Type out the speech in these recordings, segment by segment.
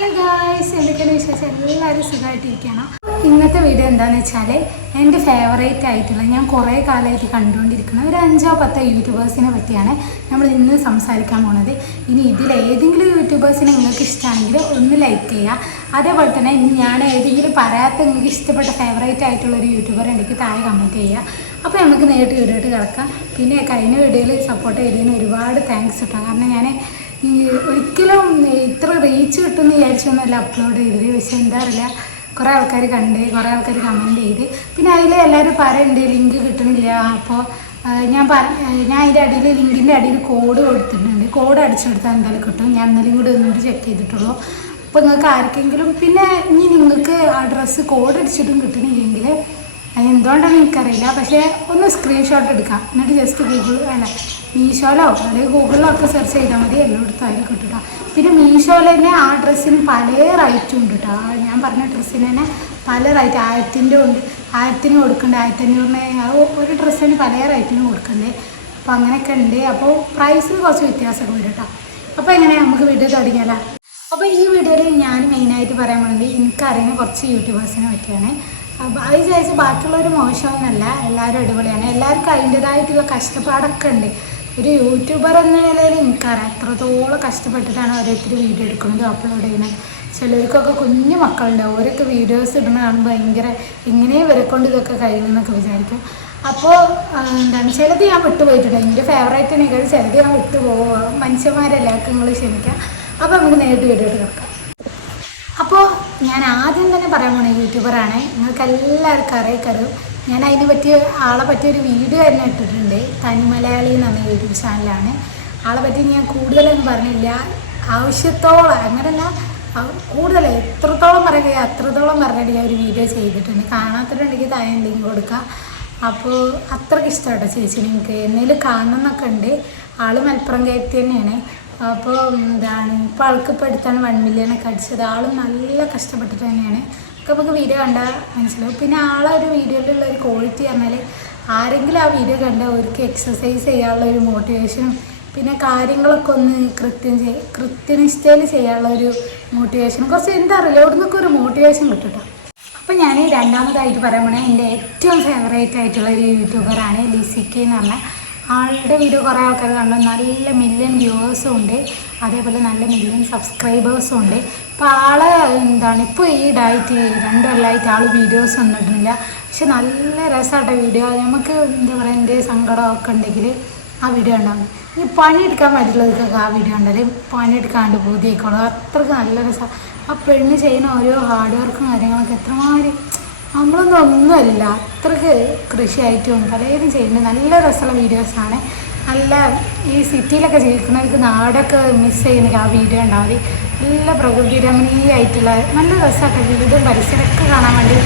Hello guys എന്തൊക്കെയാണ് വിശേഷം? എല്ലാവരും സുഖമായിട്ടിരിക്കണം ഇന്നത്തെ വീഡിയോ എന്താണെന്ന് വെച്ചാൽ എന്റെ ഫേവറേറ്റ് ആയിട്ടുള്ള ഞാൻ കുറേ കാലമായിട്ട് കണ്ടുകൊണ്ടിരിക്കുന്ന ഒരു അഞ്ചോ പത്തോ യൂട്യൂബേഴ്സിനെ പറ്റിയാണ് നമ്മൾ ഇന്ന് സംസാരിക്കാൻ പോണത്. ഇനി ഇതിൽ ഏതെങ്കിലും യൂട്യൂബേഴ്സിനെ നിങ്ങൾക്ക് ഇഷ്ടമാണെങ്കിൽ ഒന്ന് ലൈക്ക് ചെയ്യുക. അതേപോലെ തന്നെ ഇനി ഞാൻ ഏതെങ്കിലും പറയാത്ത നിങ്ങൾക്ക് ഇഷ്ടപ്പെട്ട ഫേവറേറ്റ് ആയിട്ടുള്ള ഒരു യൂട്യൂബർ ഉണ്ടെങ്കിൽ താഴെ കമന്റ് ചെയ്യുക. അപ്പോൾ നമുക്ക് നേരിട്ട് വീഡിയോട്ട് കിടക്കാം. പിന്നെ കഴിഞ്ഞ വീഡിയോയിൽ സപ്പോർട്ട് ചെയ്തതിന് ഒരുപാട് താങ്ക്സ് കിട്ടാം കാരണം ഞാൻ ഈ ഒരിക്കലും ഇത്ര റീച്ച് കിട്ടുമെന്ന് വിചാരിച്ചൊന്നുമല്ല അപ്ലോഡ് ചെയ്തത്. പക്ഷെ എന്താ അറിയില്ല കുറേ ആൾക്കാർ കണ്ട് കുറേ ആൾക്കാർ കമന്റ് ചെയ്ത്. പിന്നെ അതിൽ എല്ലാവരും പറയുന്നുണ്ട് ലിങ്ക് കിട്ടുന്നില്ല അപ്പോൾ ഞാൻ പറ ഞാൻ അതിന്റെ അടിയിൽ ലിങ്കിന്റെ അടിയിൽ കോഡ് കൊടുത്തിട്ടുണ്ട്. കോഡ് അടിച്ചു കൊടുത്താൽ എന്തായാലും കിട്ടും. ഞാൻ ഇന്നലെയും കൂടി ഒന്നുകൂടി ചെക്ക് ചെയ്തിട്ടുള്ളൂ. അപ്പോൾ നിങ്ങൾക്ക് ആർക്കെങ്കിലും പിന്നെ ഇനി നിങ്ങൾക്ക് ആ ഡ്രസ്സ് കോഡ് അടിച്ചിട്ടും കിട്ടണില്ലെങ്കിൽ അത് എന്തുകൊണ്ടാണ് എനിക്കറിയില്ല. പക്ഷേ ഒന്ന് സ്ക്രീൻഷോട്ട് എടുക്കാം. എന്നിട്ട് ജസ്റ്റ് ഗൂഗിൾ അല്ല മീഷോയിലോ അല്ലെങ്കിൽ ഗൂഗിളിലോ ഒക്കെ സെർച്ച് ചെയ്താൽ മതി. എല്ലായിടത്തും അതിൽ കിട്ടുക പിന്നെ മീഷോയിൽ തന്നെ ആ ഡ്രസ്സിന് പല റൈറ്റും ഉണ്ട് കേട്ടോ ഞാൻ പറഞ്ഞ ഡ്രസ്സിന് തന്നെ പല റൈറ്റ് ആയിരത്തിന്റെ ഉണ്ട്. ആയിരത്തിന് കൊടുക്കണ്ടേ? ആയിരത്തി അഞ്ഞൂറിന് ഒരു ഡ്രസ്സിന് പല റൈറ്റിന് കൊടുക്കണ്ടേ? അപ്പോൾ അങ്ങനെയൊക്കെ ഉണ്ട്. അപ്പോൾ പ്രൈസിന് കുറച്ച് വ്യത്യാസമൊക്കെ വരും കേട്ടോ അപ്പോൾ എങ്ങനെ നമുക്ക് വീഡിയോ തുടങ്ങിയാലോ? അപ്പോൾ ഈ വീഡിയോയിൽ ഞാൻ മെയിനായിട്ട് പറയാൻ പോകുന്നത് എനിക്കറിയുന്ന കുറച്ച് യൂട്യൂബേഴ്സിനെ പറ്റിയാണ്. അപ്പോൾ അത് വിചാരിച്ച് ബാക്കിയുള്ളവർ മോശമൊന്നുമല്ല എല്ലാവരും അടിപൊളിയാണ്. എല്ലാവർക്കും അതിന്റെതായിട്ടുള്ള കഷ്ടപ്പാടൊക്കെ ഉണ്ട്. ഒരു യൂട്യൂബർ എന്ന നിലയിൽ എനിക്കറിയാം എത്രത്തോളം കഷ്ടപ്പെട്ടിട്ടാണ് ഓരോരുത്തർ വീഡിയോ എടുക്കുന്നത് അപ്ലോഡ് ചെയ്യുന്നത്. ചിലർക്കൊക്കെ കുഞ്ഞു മക്കളുണ്ട് ഓരൊക്കെ വീഡിയോസ് ഇടുന്ന കാണുമ്പോൾ ഭയങ്കര എങ്ങനെ ഇവരെ കൊണ്ട് ഇതൊക്കെ കഴിയുമെന്നൊക്കെ വിചാരിക്കും. അപ്പോൾ എന്താണ് ചിലത് ഞാൻ വിട്ടുപോയിട്ടുണ്ട്. എന്റെ ഫേവറേറ്റ് നികൾ ചിലത് ഞാൻ വിട്ടുപോകുക മനുഷ്യന്മാരെല്ലാവർക്കും നിങ്ങൾ ക്ഷമിക്കാം. അപ്പോൾ നമുക്ക് നേരിട്ട് വീഡിയോ എടുക്കാം അപ്പോൾ ഞാൻ ആദ്യം തന്നെ പറയാൻ പോണ യൂട്യൂബറാണ് നിങ്ങൾക്ക് എല്ലാവർക്കും അറിയിക്കറിയും ഞാൻ അതിനെ പറ്റിയ ആളെ പറ്റിയ ഒരു വീഡിയോ തന്നെ ഇട്ടിട്ടുണ്ട്. തനി മലയാളി എന്ന് പറഞ്ഞ യൂട്യൂബ് ചാനലാണ് ആളെ പറ്റി ഞാൻ കൂടുതലൊന്നും പറഞ്ഞില്ല. ആവശ്യത്തോളം അങ്ങനെയല്ല കൂടുതൽ എത്രത്തോളം പറയുക അത്രത്തോളം പറഞ്ഞിട്ട് ഞാൻ ഒരു വീഡിയോ ചെയ്തിട്ടുണ്ട്. കാണാത്തവരുണ്ടെങ്കിൽ താഴെ എന്തെങ്കിലും കൊടുക്കുക അപ്പോൾ അത്രയ്ക്ക് ഇഷ്ടമാട്ടോ ചേച്ചി നിങ്ങൾക്ക്. എന്തെങ്കിലും കാണണം എന്നൊക്കെ ഉണ്ട്. ആൾ മലപ്പുറം കയറ്റി തന്നെയാണ്. അപ്പോൾ എന്താണ് ഇപ്പോൾ ആൾക്ക് ഇപ്പോൾ അടുത്താണ് വൺ മില്യനൊക്കെ അടിച്ചത്. ആൾ നല്ല കഷ്ടപ്പെട്ടിട്ട് തന്നെയാണ്. ഒക്കെ നമുക്ക് വീഡിയോ കണ്ടാൽ മനസ്സിലാവും. പിന്നെ ആളെ ഒരു വീഡിയോയിലുള്ള ഒരു ക്വാളിറ്റി പറഞ്ഞാൽ ആരെങ്കിലും ആ വീഡിയോ കണ്ടാൽ അവർക്ക് എക്സസൈസ് ചെയ്യാനുള്ള ഒരു മോട്ടിവേഷനും പിന്നെ കാര്യങ്ങളൊക്കെ ഒന്ന് കൃത്യം ചെയ് കൃത്യനിഷ്ഠയിൽ ചെയ്യാനുള്ള ഒരു മോട്ടിവേഷൻ കുറച്ച് എന്താ അവിടെ നിന്നൊക്കെ ഒരു മോട്ടിവേഷൻ കിട്ടും അപ്പോൾ അപ്പം ഞാൻ രണ്ടാമതായിട്ട് പറയാൻ പോണേ എന്റെ ഏറ്റവും ഫേവറേറ്റ് ആയിട്ടുള്ള ഒരു യൂട്യൂബറാണ് ലിസിക്ക് എന്ന് ആളുടെ വീഡിയോ കുറേ ആൾക്കാർ കാണണം നല്ല മില്യൺ വ്യൂവേഴ്സും ഉണ്ട്. അതേപോലെ നല്ല മില്യൺ സബ്സ്ക്രൈബേഴ്സും ഉണ്ട്. അപ്പോൾ ആൾ എന്താണ് ഇപ്പോൾ ഈ ഡയറ്റ് രണ്ട് കൊല്ലമായിട്ട് ആൾ വീഡിയോസ് ഒന്നും ഇടുന്നില്ല. പക്ഷെ നല്ല രസമായിട്ട് വീഡിയോ നമുക്ക് എന്താ പറയുക എന്റെ സങ്കടമൊക്കെ ഉണ്ടെങ്കിൽ ആ വീഡിയോ ഉണ്ടാവും ഈ പണിയെടുക്കാൻ പറ്റുള്ളവർക്കൊക്കെ ആ വീഡിയോ ഉണ്ടല്ലേ പണിയെടുക്കാണ്ട് ബോധ്യമായിക്കോളും അത്രയ്ക്ക് നല്ല രസം. ആ പെണ്ണ് ചെയ്യുന്ന ഓരോ ഹാർഡ് വർക്കും കാര്യങ്ങളൊക്കെ എത്രമാതിരി നമ്മളൊന്നും ഒന്നുമല്ല. അത്രയ്ക്ക് കൃഷിയായിട്ടും പലരും ചെയ്യുന്നത് നല്ല രസമുള്ള വീഡിയോസാണ് നല്ല ഈ സിറ്റിയിലൊക്കെ ജീവിക്കുന്നവർക്ക് നാടൊക്കെ മിസ് ചെയ്യുന്ന ആ വീഡിയോ ഉണ്ടാവും നല്ല പ്രകൃതി രമണീയമായിട്ടുള്ള നല്ല രസമൊക്കെ വീടും പരിസരമൊക്കെ കാണാൻ വേണ്ടി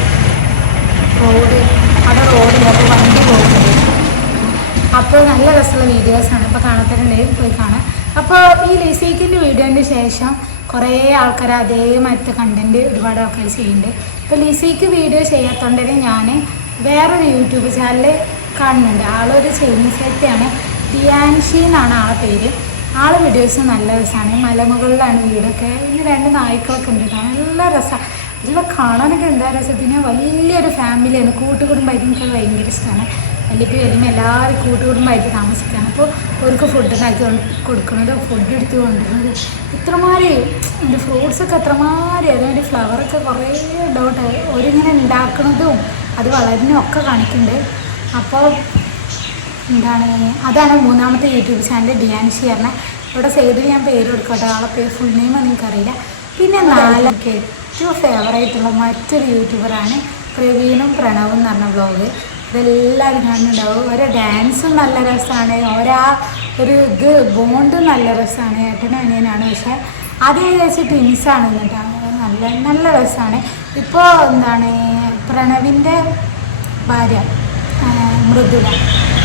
റോഡ് അവിടെ റോഡ് അപ്പോൾ വണ്ടി പോകുന്നത് അപ്പോൾ നല്ല രസമുള്ള വീഡിയോസാണ് ഇപ്പോൾ കാണത്തിട്ടുണ്ടെങ്കിൽ പോയി കാണാം. അപ്പോൾ ഈ ലിസീക്കിന്റെ വീഡിയോന്റെ ശേഷം കുറേ ആൾക്കാർ അതേമാതിരത്തെ കണ്ടന്റ് ഒരുപാട് ആൾക്കാർ ചെയ്യുന്നുണ്ട്. ഇപ്പോൾ ലിസിക്ക് വീഡിയോ ചെയ്യാത്തതുകൊണ്ട് തന്നെ ഞാൻ വേറൊരു യൂട്യൂബ് ചാനൽ കാണുന്നുണ്ട്. ആളൊരു ചൈനീസ് സെറ്റാണ് ഡിയാൻഷി എന്നാണ് ആളെ പേര്. ആളെ വീഡിയോസ് നല്ല രസമാണ് മലമുകളിലാണ് വീടൊക്കെ. ഈ രണ്ട് നായ്ക്കളൊക്കെ ഉണ്ട് നല്ല രസമാണ് ഇതിലൊക്കെ കാണാനൊക്കെ എന്താ രസം? പിന്നെ വലിയൊരു ഫാമിലിയാണ് കൂട്ടുകുടുംബമായിട്ട് എനിക്ക് ഭയങ്കര ഇഷ്ടമാണ് വലിയപ്പോൾ പേരും എല്ലാവരും കൂട്ടുകുടുംബമായിട്ട് താമസിക്കുകയാണ്. അപ്പോൾ അവർക്ക് ഫുഡ് ഉണ്ടാക്കി കൊടുക്കുന്നത് ഫുഡ് എടുത്ത് കൊണ്ടുവരുന്നത്. ഇത്രമാതിരി എന്റെ ഫ്രൂട്ട്സൊക്കെ എത്രമാതിരി അതിന്റെ ഫ്ലവറൊക്കെ കുറേ ഡൗട്ട് അവരിങ്ങനെ ഉണ്ടാക്കുന്നതും അത് വളരുന്നതും ഒക്കെ കാണിക്കുന്നുണ്ട്. അപ്പോൾ എന്താണ് അതാണ് മൂന്നാമത്തെ യൂട്യൂബ് ചാനൽ ഡിയാൻഷി പറഞ്ഞ ഇവിടെ സൈഡിൽ ഞാൻ പേര് കൊടുക്കട്ടെ ആളെ പേര് ഫുൾ നെയിം എനിക്കറിയില്ല. പിന്നെ നാലൊക്കെ ഏറ്റവും ഫേവറേറ്റുള്ള മറ്റൊരു യൂട്യൂബറാണ് പ്രവീണും പ്രണവും എന്ന് പറഞ്ഞ ബ്ലോഗ് ഇതെല്ലാവരും കാണുന്നുണ്ടാവും. ഓരോ ഡാൻസും നല്ല രസമാണ്. ഓരോ ഒരു ഇത് ബോണ്ടും നല്ല രസമാണ്. ഏട്ടനും അനിയനാണ്. പക്ഷേ ആദ്യം വിചാരിച്ച് ട്വിൻസാണ് കേട്ടോ. നല്ല നല്ല രസമാണ്. ഇപ്പോൾ എന്താണ്? പ്രണവിന്റെ ഭാര്യ മൃദുല.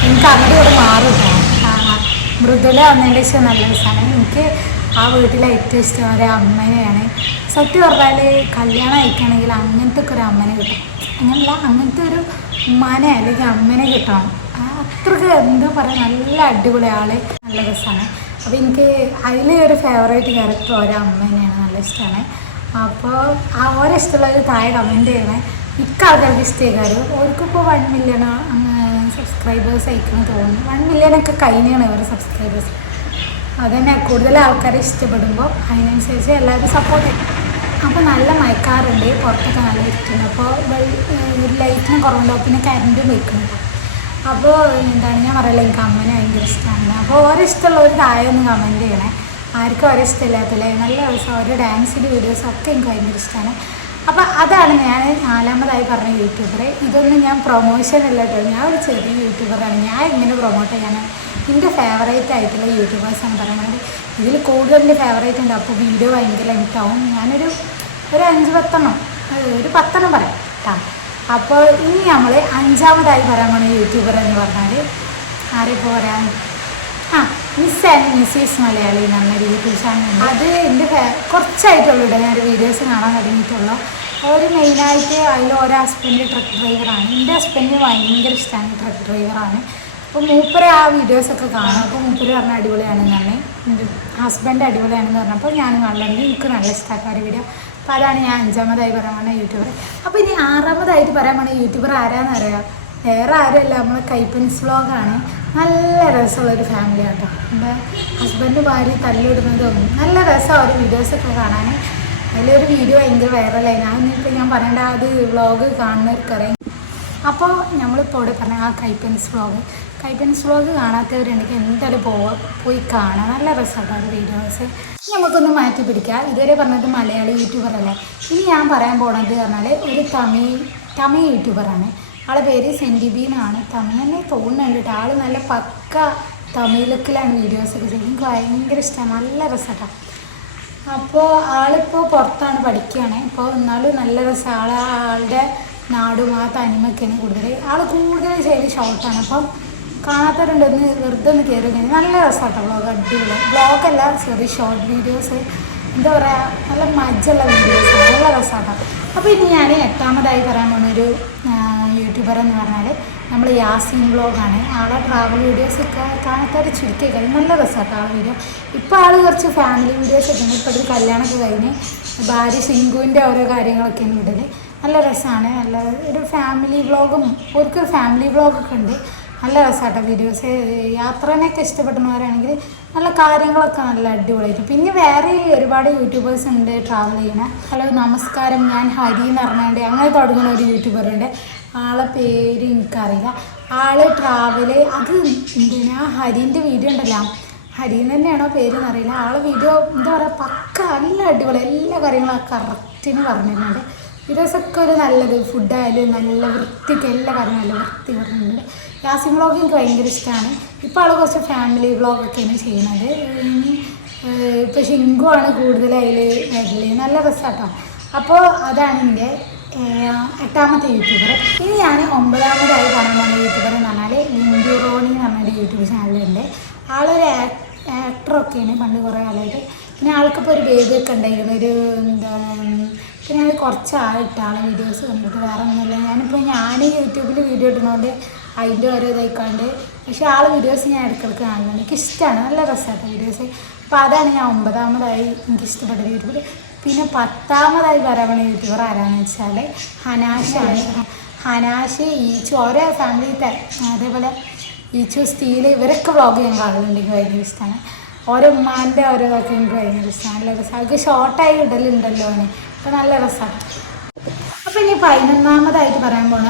എനിക്ക് അങ്ങോട്ട് മാറും മൃദുല വന്നതിന്റെ ശേഷം നല്ല രസമാണ്. എനിക്ക് ആ വീട്ടിലെ ഏറ്റവും ഇഷ്ടം ഒരു അമ്മനെയാണ്. സത്യം പറഞ്ഞാൽ കല്യാണം അയക്കുകയാണെങ്കിൽ അങ്ങനത്തെ ഒക്കെ ഒരു അമ്മനെ കിട്ടും. അങ്ങനല്ല അങ്ങനത്തെ ഒരു മന അല്ലെങ്കിൽ അമ്മനെ കിട്ടണം അത്രയ്ക്ക് എന്താ പറയുക നല്ല അടിപൊളി ആൾ. നല്ല രസമാണ് അപ്പോൾ എനിക്ക് അതിൽ ഒരു ഫേവറേറ്റ് ക്യാരക്ടർ ഒരു അമ്മ തന്നെയാണ് നല്ല ഇഷ്ടമാണ് അപ്പോൾ ആ ഓരോ ഒരു താഴെ കമന്റ് ചെയ്യണേ. മിക്ക ആൾക്കാർക്ക് ഇഷ്ടമായിക്കാറ് ഓർക്കിപ്പോൾ വൺ മില്യൺ സബ്സ്ക്രൈബേഴ്സ് അയക്കണം തോന്നുന്നു. വൺ മില്യണൊക്കെ കഴിഞ്ഞാണ് ഇവർ സബ്സ്ക്രൈബേഴ്സ് അതന്നെ കൂടുതൽ ആൾക്കാരെ ഇഷ്ടപ്പെടുമ്പോൾ അതിനനുസരിച്ച് എല്ലാവരും സപ്പോർട്ട് ചെയ്യും അപ്പോൾ നല്ല മയക്കാറുണ്ട് പുറത്തൊക്കെ നല്ല ഇഷ്ടമാണ് അപ്പോൾ ലൈറ്റിനും കുറവുണ്ടാവും പിന്നെ കരണ്ടും വയ്ക്കുന്നുണ്ട് അപ്പോൾ എന്താണ് ഞാൻ പറയല എനിക്ക് അമ്മനെ ഭയങ്കര ഇഷ്ടമാണ് അപ്പോൾ ഓരോ ഇഷ്ടമുള്ളവർ താഴെ ഒന്ന് കമന്റ് ചെയ്യണേ. ആർക്കും ഓരോ ഇഷ്ടമില്ലാത്തല്ലേ നല്ല ഓരോ ഡാൻസിന്റെ വീഡിയോസ് ഒക്കെ എനിക്ക് ഭയങ്കര ഇഷ്ടമാണ് അപ്പോൾ അതാണ് ഞാൻ നാലാമതായി പറഞ്ഞ യൂട്യൂബർ ഇതൊന്നും ഞാൻ പ്രൊമോഷൻ അല്ല കേട്ടോ. ഞാൻ ഒരു ചെറിയ യൂട്യൂബറാണ് ഞാൻ എങ്ങനെ പ്രൊമോട്ട് ചെയ്യാനാണ് എന്റെ ഫേവറേറ്റ് ആയിട്ടുള്ള യൂട്യൂബേഴ്സാണ് പറയുന്നത്. ഇതിൽ കൂടുതൽ എന്റെ ഫേവറേറ്റ് ഉണ്ട്. അപ്പോൾ വീഡിയോ ഭയങ്കര ലെങ്താവും ഞാനൊരു ഒരു അഞ്ച് പത്തെണ്ണം ഒരു പത്തെണ്ണം പറയാം കേട്ടോ. അപ്പോൾ ഇനി നമ്മൾ അഞ്ചാമതായി പറയാൻ പോണ യൂട്യൂബർ എന്ന് പറഞ്ഞാൽ ആരെപ്പോൾ പറയാൻ ആ മിസ് ആൻഡ് മിസ്സീസ് മലയാളി നല്ല യൂട്യൂബ് ചാനലുണ്ട് അത് എന്റെ കുറച്ചായിട്ടുള്ളൂ ഞാൻ വീഡിയോസ് കാണാൻ തുടങ്ങിയിട്ടുള്ളൂ. അവർ മെയിനായിട്ട് അതിൽ ഓരോ ഹസ്ബൻഡ് ട്രക്ക് ഡ്രൈവറാണ് എന്റെ ഹസ്ബൻഡ് ഭയങ്കര ഇഷ്ടമാണ് ട്രക്ക് ഡ്രൈവറാണ് അപ്പോൾ മൂപ്പരെ ആ വീഡിയോസൊക്കെ കാണും. അപ്പോൾ മൂപ്പര് പറഞ്ഞ അടിപൊളിയാണെന്ന് പറഞ്ഞ് എന്റെ ഹസ്ബൻഡ് അടിപൊളിയാണെന്ന് പറഞ്ഞപ്പോൾ ഞാനും കാണലുണ്ട് എനിക്ക് നല്ല ഇഷ്ടമാക്കുക ഒരു വീഡിയോ അപ്പോൾ അതാണ് ഞാൻ അഞ്ചാമതായി പറയാൻ പോണ യൂട്യൂബർ അപ്പോൾ ഇനി ആറാമതായിട്ട് പറയാൻ പോണ യൂട്യൂബർ ആരാന്ന് അറിയാം? വേറെ ആരുമല്ല. നമ്മളെ കൈപ്പൻസ് വ്ളോഗാണ് നല്ല രസമുള്ളൊരു ഫാമിലി ആട്ടോ എന്റെ ഹസ്ബൻഡ് ഭാര്യ തല്ലിടുന്നതും നല്ല രസമാണ് ഒരു വീഡിയോസൊക്കെ കാണാൻ അതിലൊരു വീഡിയോ ഭയങ്കര വൈറലായി ഞാൻ ഇപ്പം ഞാൻ പറയേണ്ട അത് വ്ളോഗ് കാണുന്നവർക്കറിയാം. അപ്പോൾ നമ്മളിപ്പോൾ ഇവിടെ പറഞ്ഞ ആ കൈപ്പൻസ് വ്ളോഗ് കൈപ്പൻസ് വ്ളോഗ് കാണാത്തവരുണ്ടെങ്കിൽ എന്തായാലും പോവാ പോയി കാണാം. നല്ല രസമാണ് വീഡിയോസ് നമുക്കൊന്ന് മാറ്റി പിടിക്കാം. ഇതുവരെ പറഞ്ഞത് മലയാളി യൂട്യൂബർ അല്ലേ? ഇനി ഞാൻ പറയാൻ പോണത് പറഞ്ഞാൽ ഒരു തമിഴ് തമിഴ് യൂട്യൂബറാണ് ആളെ പേര് സെന്റിബി എന്നാണ് തമിഴ് തന്നെ തോന്നുന്നുണ്ട് കേട്ടോ. ആൾ നല്ല പക്ക തമിഴ് ലുക്കിലാണ് വീഡിയോസൊക്കെ ചെയ്യുന്നത്. എനിക്ക് ഭയങ്കര ഇഷ്ടമാണ് നല്ല രസമാണ് അപ്പോൾ ആളിപ്പോൾ പുറത്താണ് പഠിക്കുകയാണ് ഇപ്പോൾ എന്നാലും നല്ല രസം ആൾ ആളുടെ നാടും ആ തനിമൊക്കെയാണ് കൂടുതൽ ആൾ കൂടുതൽ ചെയ്ത് ഷോർട്ടാണ് അപ്പം കാണാത്തവരുണ്ടൊന്ന് വെറുതെ ഒന്ന് കയറി കഴിഞ്ഞാൽ നല്ല രസമാട്ടോ വ്ളോഗ് അടിപൊളി. ബ്ലോഗല്ല സോറി ഷോർട്ട് വീഡിയോസ് എന്താ പറയുക നല്ല മജ്ജുള്ള വീഡിയോസ് നല്ല രസമാട്ടോ അപ്പോൾ ഇനി ഞാൻ എട്ടാമതായി പറയാൻ പോകുന്ന ഒരു യൂട്യൂബർ എന്ന് പറഞ്ഞാൽ നമ്മൾ യാസിൻ ബ്ലോഗാണ് ആളെ ട്രാവൽ വീഡിയോസൊക്കെ കാണാത്തവർ ചുരുക്കിയൊക്കെ നല്ല രസമാട്ടോ ആ വീഡിയോ ഇപ്പോൾ ആൾ കുറച്ച് ഫാമിലി വീഡിയോസ് ഒക്കെ ഉണ്ട്. ഇപ്പോൾ ഒരു കല്യാണമൊക്കെ കഴിഞ്ഞ് ഭാര്യ സിംഗുവിന്റെ ഓരോ കാര്യങ്ങളൊക്കെയാണ് ഉണ്ട് നല്ല രസമാണ് നല്ല ഒരു ഫാമിലി വ്ളോഗും ഓർക്കൊരു ഫാമിലി വ്ളോഗൊക്കെ ഉണ്ട് നല്ല രസമാട്ടോ വീഡിയോസ് യാത്രനെയൊക്കെ ഇഷ്ടപ്പെടുന്നവരാണെങ്കിൽ നല്ല കാര്യങ്ങളൊക്കെ നല്ല അടിപൊളിയായിട്ട് പിന്നെ വേറെ ഒരുപാട് യൂട്യൂബേഴ്സ് ഉണ്ട് ട്രാവൽ ചെയ്യണ. ഹലോ നമസ്കാരം. ഞാൻ ഹരി എന്ന് പറഞ്ഞുകൊണ്ട് അങ്ങനെ തുടങ്ങുന്ന ഒരു യൂട്യൂബർ ഉണ്ട്. ആളെ പേര് എനിക്കറിയില്ല. ആൾ ട്രാവൽ അത് എന്തിനാ? ഹരിന്റെ വീഡിയോ ഉണ്ടല്ലോ. ഹരി തന്നെയാണോ പേരെന്ന് അറിയില്ല ആളെ വീഡിയോ എന്താ പറയുക പക്ക നല്ല അടിപൊളി. എല്ലാ കാര്യങ്ങളും കറക്റ്റിന് പറഞ്ഞിട്ടുണ്ട്. വീഡിയോസൊക്കെ ഒരു നല്ലത്. ഫുഡായാലും നല്ല വൃത്തിക്ക് എല്ലാ കാര്യങ്ങളും നല്ല വൃത്തി പറഞ്ഞിട്ടുണ്ട്. യാസിൻ വ്ളോഗ് ഭയങ്കര ഇഷ്ടമാണ് ഇപ്പോൾ ആൾ കുറച്ച് ഫാമിലി വ്ളോഗൊക്കെയാണ് ചെയ്യുന്നത്. ഇനി ഇപ്പോൾ ആണ് കൂടുതൽ അതിൽ വരൽ നല്ല രസമാട്ടോ അപ്പോൾ അതാണ് എന്റെ എട്ടാമത്തെ യൂട്യൂബർ. ഇനി ഞാൻ ഒമ്പതാമതായി പറയാൻ പോകുന്ന യൂട്യൂബർ എന്ന് പറഞ്ഞാൽ ഇന്ത്യ റോണി എന്ന് പറഞ്ഞൊരു യൂട്യൂബ് ചാനലുണ്ട്. ആളൊരു ആക്ടറൊക്കെയാണ് പണ്ട് കുറേ ആളായിട്ട്. പിന്നെ ആൾക്കിപ്പോൾ ഒരു ബേബിയൊക്കെ ഉണ്ടായിരുന്നു. ഒരു എന്താണ് പിന്നെ അത് കുറച്ചായിട്ട് ആളെ വീഡിയോസ് കണ്ടിട്ട് വേറെ ഒന്നുമില്ല ഞാനിപ്പോൾ ഞാൻ യൂട്യൂബിൽ വീഡിയോ ഇടുന്നതുകൊണ്ട് അതിന്റെ ഓരോ ഇതായിക്കാണ്ട്. പക്ഷേ ആൾ വീഡിയോസ് ഞാൻ ഇടയ്ക്കിടയ്ക്ക് കാണുന്നുണ്ട് എനിക്ക് ഇഷ്ടമാണ് നല്ല രസമാണ് വീഡിയോസ് അപ്പോൾ അതാണ് ഞാൻ ഒമ്പതാമതായി എനിക്ക് ഇഷ്ടപ്പെട്ട യൂട്യൂബിൽ പിന്നെ പത്താമതായി പറയാൻ യൂട്യൂബർ ആരാന്ന് വെച്ചാൽ ഹനാഷാണ് ഹനാഷ് ഈച്ചു ഓരോ ഫാമിലിത്തെ അതേപോലെ ഈച്ചു സ്റ്റീൽ ഇവരൊക്കെ വ്ളോഗ് ഞാൻ കാണുന്നുണ്ട് എനിക്ക് ഭയങ്കര ഇഷ്ടമാണ് ഓരോ ഉമ്മാന്റെ ഓരോ ഇതൊക്കെ എനിക്ക് ഭയങ്കര ഇഷ്ടമാണ് നല്ല രസം. അവർക്ക് ഷോർട്ടായി ഇടലുണ്ടല്ലോ അവന്. അപ്പോൾ നല്ല രസമാണ് അപ്പോൾ ഇനി പതിനൊന്നാമതായിട്ട് പറയാൻ പോണ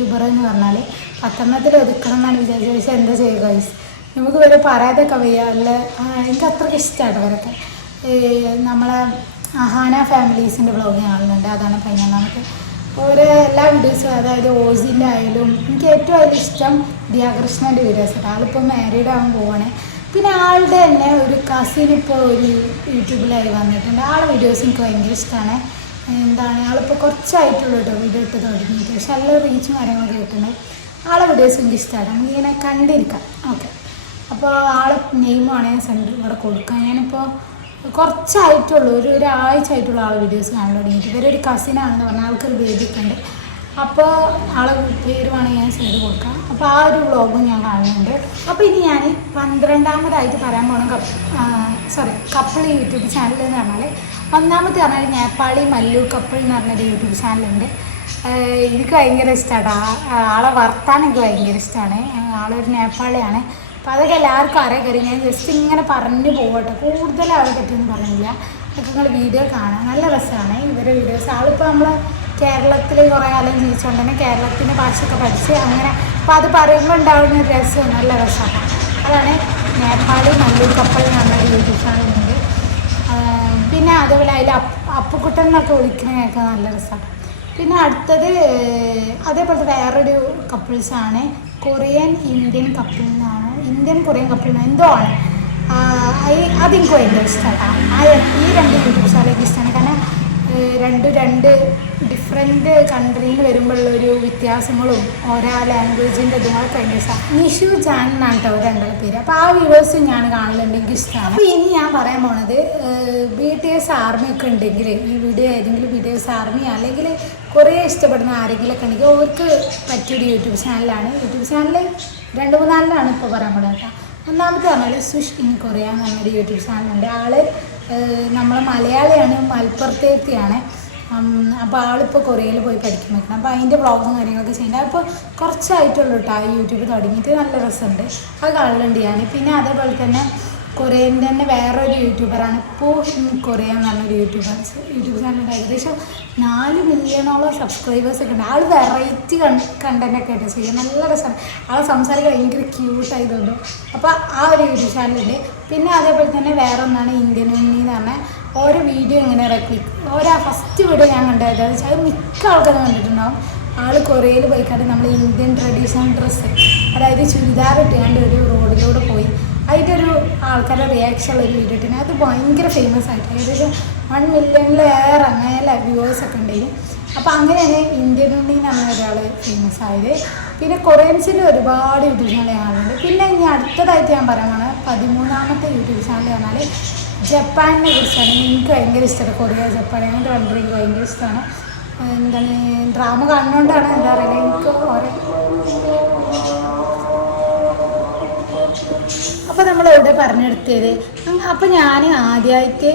യൂട്യൂബർ എന്ന് പറഞ്ഞാൽ പത്തെണ്ണത്തിൽ ഒതുക്കണം എന്നാണ് വിചാരിച്ചത്. പക്ഷേ എന്താ ചെയ്യുക ഗൈസ് നമുക്ക് വരെ പറയാതൊക്കെ വയ്യ. അല്ല എനിക്ക് അത്രയ്ക്ക് ഇഷ്ടമാണ് ഇവരൊക്കെ. നമ്മളെ അഹാന ഫാമിലീസിന്റെ ബ്ലോഗ് കാണുന്നുണ്ട് അതാണ് പതിനൊന്നാമത്തെ. ഓരോ എല്ലാ വീഡിയോസും അതായത് ഓസിന്റെ ആയാലും എനിക്ക് ഏറ്റവും അതിൽ ഇഷ്ടം ദിയാകൃഷ്ണന്റെ വീഡിയോസ് ആളിപ്പോൾ മാരീഡ് ആകാൻ പോവാണ്. പിന്നെ ആളുടെ തന്നെ ഒരു കസിൻ ഇപ്പോൾ ഒരു യൂട്യൂബിലായി വന്നിട്ടുണ്ട്. ആളുടെ വീഡിയോസ് എനിക്ക് ഭയങ്കര ഇഷ്ടമാണ് എന്താണ് ആളിപ്പോൾ കുറച്ചായിട്ടുള്ളൂ കേട്ടോ വീഡിയോ ഇട്ട് തുടങ്ങിയിട്ട്. പക്ഷെ നല്ല റീച്ചും കാര്യങ്ങളൊക്കെ കിട്ടുന്നത് ആളെ വീഡിയോസ് എനിക്ക് ഇഷ്ടമാണ് നമുക്ക് ഇങ്ങനെ കണ്ടിരിക്കാം. ഓക്കെ അപ്പോൾ ആളെ നെയിമാണ് ഞാൻ സെന്റർ ഇവിടെ കൊടുക്കുക ഞാനിപ്പോൾ കുറച്ചായിട്ടുള്ളൂ. ഒരു ഒരാഴ്ച ആയിട്ടുള്ള ആളെ വീഡിയോസ് കാണാൻ തുടങ്ങിയിട്ട്. ഇവരൊരു കസിനാണെന്ന് പറഞ്ഞാൽ ആൾക്കൊരു ബേബിയൊക്കെ ഉണ്ട്. അപ്പോൾ ആളെ പേര് വേണമെങ്കിൽ ഞാൻ സെൻഡ് കൊടുക്കാം. അപ്പോൾ ആ ഒരു വ്ളോഗും ഞാൻ കാണുന്നുണ്ട്. അപ്പോൾ ഇനി ഞാൻ പന്ത്രണ്ടാമതായിട്ട് പറയാൻ പോകണം cup sorry couple YouTube channel എന്ന് പറഞ്ഞാൽ ഒന്നാമത്തെ പറഞ്ഞാൽ നേപ്പാളി മല്ലു കപ്പിൾ എന്ന് പറഞ്ഞൊരു യൂട്യൂബ് ചാനലുണ്ട്. എനിക്ക് ഭയങ്കര ഇഷ്ടമാണ് ആളെ വർത്താൻ എനിക്ക് ഭയങ്കര ഇഷ്ടമാണ് ആളൊരു നേപ്പാളിയാണ്. അപ്പോൾ അതൊക്കെ എല്ലാവർക്കും അറിയാൻ കാര്യം ഞാൻ ജസ്റ്റ് ഇങ്ങനെ പറഞ്ഞു പോകട്ടെ കൂടുതൽ ആളെ പറ്റിയൊന്നും പറഞ്ഞില്ല. അതൊക്കെ നിങ്ങൾ വീഡിയോ കാണാം. നല്ല രസമാണ് ഇവരുടെ വീഡിയോസ്. ആളിപ്പോൾ നമ്മൾ കേരളത്തിൽ കുറേ കാലം ജീവിച്ചുകൊണ്ട് തന്നെ കേരളത്തിന്റെ ഭാഷയൊക്കെ പഠിച്ച് അങ്ങനെ അപ്പോൾ അത് പറയുമ്പോൾ ഉണ്ടാവുന്ന രസം നല്ല രസമാണ് അതാണ് നേപ്പാളി മല്ലൂർ കപ്പൽ എന്ന് പറഞ്ഞ യൂട്യൂബ് ആഹ് പിന്നെ അതേപോലെ അതിൽ അപ്പ് അപ്പുക്കുട്ടൻ എന്നൊക്കെ വിളിക്കുന്നതൊക്കെ നല്ല രസമാണ്. പിന്നെ അടുത്തത് അതേപോലത്തെ വേറൊരു കപ്പിൾസാണ് കൊറിയൻ ഇന്ത്യൻ കപ്പിൾ എന്നാണ് ഇന്ത്യൻ കൊറിയൻ കപ്പിൾ എന്തോ ആണ്. അതെനിക്ക് ഭയങ്കര ഇഷ്ടമാണ് ഈ രണ്ട് യൂട്യൂബ് ചാനലൊക്കെ ഇഷ്ടമാണ് കാരണം രണ്ടും രണ്ട് ഡിഫറെന്റ് കൺട്രിയിൽ വരുമ്പോഴുള്ള ഒരു വ്യത്യാസങ്ങളും ഓരോ ലാംഗ്വേജിന്റെ ഭയങ്കര ഇഷ്ടമാണ് നിഷു ജാൻ എന്നാണ് കേട്ടോ രണ്ടാൾ പേര്. അപ്പോൾ ആ വ്യൂവേഴ്സ് ഞാൻ കാണലുണ്ട് എനിക്ക് ഇഷ്ടമാണ്. അപ്പോൾ ഇനി ഞാൻ പറയാൻ പോണത് ബി ടി എസ് ആർമി ഒക്കെ ഉണ്ടെങ്കിൽ ഈ വീഡിയോ ഏതെങ്കിലും ബി ടി എസ് ആർമി അല്ലെങ്കിൽ കുറേ ഇഷ്ടപ്പെടുന്ന ആരെങ്കിലും ഒക്കെ ഉണ്ടെങ്കിൽ അവർക്ക് പറ്റിയൊരു യൂട്യൂബ് ചാനലാണ് യൂട്യൂബ് ചാനൽ രണ്ട് മൂന്നാലിലാണ് ഇപ്പോൾ പറയാൻ പോകുന്നത് കേട്ടോ. ഒന്നാമത്തെ പറഞ്ഞാൽ സുഷ് ഇൻ കൊറിയ എന്ന് പറഞ്ഞൊരു യൂട്യൂബ് ചാനലുണ്ട് ഏഹ് നമ്മളെ മലയാളിയാണ് മലപ്പുറത്തേത്തിയാണ്. അപ്പോൾ ആളിപ്പോൾ കൊറിയയിൽ പോയി പഠിക്കാൻ പറ്റണം അപ്പോൾ അതിന്റെ വ്ളോഗും കാര്യങ്ങളൊക്കെ ചെയ്യുന്നുണ്ട്. അപ്പോൾ കുറച്ചായിട്ടുള്ളൂ കേട്ടോ ആ യൂട്യൂബ് തുടങ്ങിയിട്ട് നല്ല രസമുണ്ട്. അത് കാണലുണ്ട് ഞാൻ പിന്നെ അതേപോലെ തന്നെ കൊറിയൻ തന്നെ വേറൊരു യൂട്യൂബറാണ്. പോഷൻ കൊറിയ എന്ന് പറഞ്ഞൊരു യൂട്യൂബർ. യൂട്യൂബ് ചാനലുണ്ട് ഏകദേശം നാല് മില്യണോളം സബ്സ്ക്രൈബേഴ്സ് ഒക്കെ ഉണ്ട്. ആൾ വെറൈറ്റി കണ്ടന്റ് ഒക്കെ ആയിട്ട് ചെയ്യും നല്ല രസമാണ്. ആളെ സംസാരിക്കാൻ ഭയങ്കര ക്യൂട്ടായി തോന്നും അപ്പോൾ ആ ഒരു യൂട്യൂബ് ചാനലുണ്ട് പിന്നെ അതേപോലെ തന്നെ വേറെ ഒന്നാണ് ഇന്ത്യൻ ഉണ്ണി എന്ന് പറഞ്ഞാൽ ഓരോ വീഡിയോ ഇങ്ങനെ ഇറക്കി. ഓരോ ഫസ്റ്റ് വീഡിയോ ഞാൻ കണ്ടത്. അത് വെച്ചാൽ മിക്ക ആൾക്കാരും കണ്ടിട്ടുണ്ടാവും. ആൾ കൊറിയയിൽ പോയിക്കാണ്ട് നമ്മൾ ഇന്ത്യൻ ട്രഡീഷണൽ ഡ്രസ്സ് അതായത് ചുരിദാർ ഇട്ടുകൊണ്ട് ഒരു റോഡിലൂടെ പോയി. അതിന്റെ ഒരു ആൾക്കാരുടെ റിയാക്ഷൻ ഉള്ള ഒരു വീഡിയോ ഇട്ടിന്. അത് ഭയങ്കര ഫേമസ് ആയിട്ട്. ഏകദേശം വൺ മില്യണിലേറെ മേലെ വ്യൂവേഴ്സ് ഒക്കെ ഉണ്ടായിരുന്നു അപ്പോൾ അങ്ങനെയാണ് ഇന്ത്യൻ അങ്ങനെ ഒരാൾ ഫേമസ് ആയത്. പിന്നെ കൊറിയൻസിൽ ഒരുപാട് യൂട്യൂബ് ചാനൽ പിന്നെ ഇനി അടുത്തതായിട്ട് ഞാൻ പറയുകയാണ് പതിമൂന്നാമത്തെ യൂട്യൂബ് ചാനൽ പറഞ്ഞാൽ ജപ്പാനിനെ കുറിച്ചാണ് എനിക്ക് ഭയങ്കര ഇഷ്ടമാണ്. കൊറിയ ജപ്പാൻ അങ്ങനത്തെ കൺട്രി എനിക്ക് ഭയങ്കര ഇഷ്ടമാണ്. എന്താണ് ഡ്രാമ കാണുന്നതുകൊണ്ടാണ് എന്താ പറയുക എനിക്ക് ഓരോ അപ്പോൾ നമ്മൾ എവിടെ പറഞ്ഞെടുത്തത് അപ്പോൾ ഞാൻ ആദ്യമായിട്ട്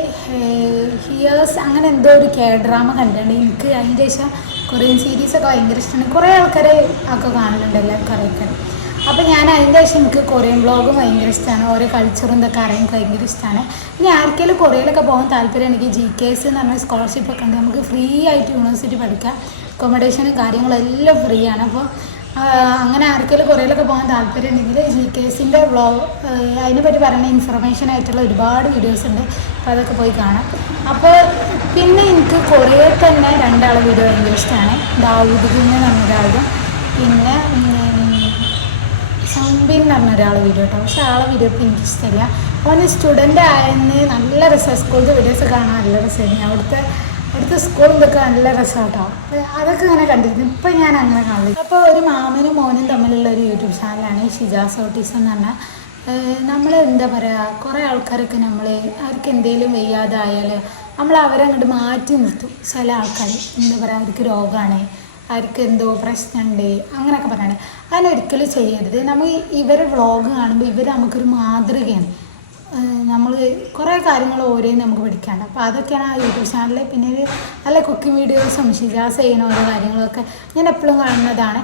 ഹിയേഴ്സ് അങ്ങനെ എന്തോ ഒരു കെ ഡ്രാമ കണ്ടിട്ടുണ്ട്. എനിക്ക് അതിന് ശേഷം കൊറിയൻ സീരീസൊക്കെ ഭയങ്കര ഇഷ്ടമാണ്. കുറേ ആൾക്കാരെ ഒക്കെ കാണലുണ്ട് എല്ലാവർക്കും അറിയിക്കാൻ. അപ്പോൾ ഞാൻ അതിന്റെ ശേഷം എനിക്ക് കൊറിയൻ ബ്ലോഗും ഭയങ്കര ഇഷ്ടമാണ് ഓരോ കൾച്ചറും ഇതൊക്കെ അറിയാൻ ഭയങ്കര ഇഷ്ടമാണ് ഇനി ആർക്കെങ്കിലും കൊറിയയിലൊക്കെ പോകാൻ താല്പര്യം എനിക്ക് ജി കെ എസ് എന്ന് പറഞ്ഞ സ്കോളർഷിപ്പ് ഒക്കെ ഉണ്ട്. നമുക്ക് ഫ്രീ ആയിട്ട് യൂണിവേഴ്സിറ്റി പഠിക്കാം. അക്കോമഡേഷനും കാര്യങ്ങളും എല്ലാം ഫ്രീ ആണ്. അപ്പോൾ അങ്ങനെ ആർക്കെങ്കിലും കൊറിയയിലൊക്കെ പോകാൻ താല്പര്യം ഉണ്ടെങ്കിൽ ജി കെ എസിന്റെ വ്ളോഗ് അതിനെപ്പറ്റി പറയുന്ന ഇൻഫർമേഷൻ ആയിട്ടുള്ള ഒരുപാട് വീഡിയോസ് ഉണ്ട്. അപ്പോൾ അതൊക്കെ പോയി കാണാം. അപ്പോൾ പിന്നെ എനിക്ക് കൊറിയയിൽ തന്നെ രണ്ടാളെ വീഡിയോ ഭയങ്കര ഇഷ്ടമാണ് ദാവൂദ് കുഞ്ഞ് നമ്മുടെ ആളും പിന്നെ എന്ന് പറഞ്ഞ ഒരാൾ വീഡിയോ കേട്ടോ. പക്ഷെ ആളെ വീഡിയോ എനിക്ക് ഇഷ്ടമില്ല അവന് സ്റ്റുഡന്റ് ആയെന്ന് നല്ല രസമാണ് സ്കൂളിന്റെ വീഡിയോസ് കാണാൻ നല്ല രസമായിരുന്നു അവിടുത്തെ അവിടുത്തെ സ്കൂളും ഇതൊക്കെ നല്ല അപ്പോൾ അതൊക്കെ ഇങ്ങനെ കണ്ടിരുന്നു. ഇപ്പം ഞാൻ അങ്ങനെ കാണില്ല അപ്പോൾ ഒരു മാമനും മോനും തമ്മിലുള്ള ഒരു യൂട്യൂബ് ചാനലാണ് ഷിജാസ് ഓട്ടീസ് എന്ന് പറഞ്ഞാൽ നമ്മൾ എന്താ പറയുക കുറേ ആൾക്കാരൊക്കെ നമ്മൾ അവർക്ക് എന്തെങ്കിലും വയ്യാതായാൽ നമ്മൾ അവരങ്ങോട്ട് മാറ്റി നിർത്തും. ചില ആൾക്കാർ എന്താ പറയുക അവർക്ക് രോഗമാണ് അവർക്ക് എന്തോ പ്രശ്നമുണ്ട് അങ്ങനെയൊക്കെ പറയണേ ഒരിക്കലും ചെയ്യരുത്. നമ്മൾ ഇവരെ വ്ളോഗ് കാണുമ്പോൾ ഇവർ നമുക്കൊരു മാതൃകയാണ്. നമ്മൾ കുറേ കാര്യങ്ങൾ ഓരോന്നും നമുക്ക് പഠിക്കാണ്ട്. അപ്പോൾ അതൊക്കെയാണ് ആ യൂട്യൂബ് ചാനലിൽ പിന്നെ ഒരു നല്ല കുക്കിംഗ് വീഡിയോസും ഷിജാസ് ചെയ്യുന്ന ഓരോ കാര്യങ്ങളൊക്കെ ഞാൻ എപ്പോഴും കാണുന്നതാണ്.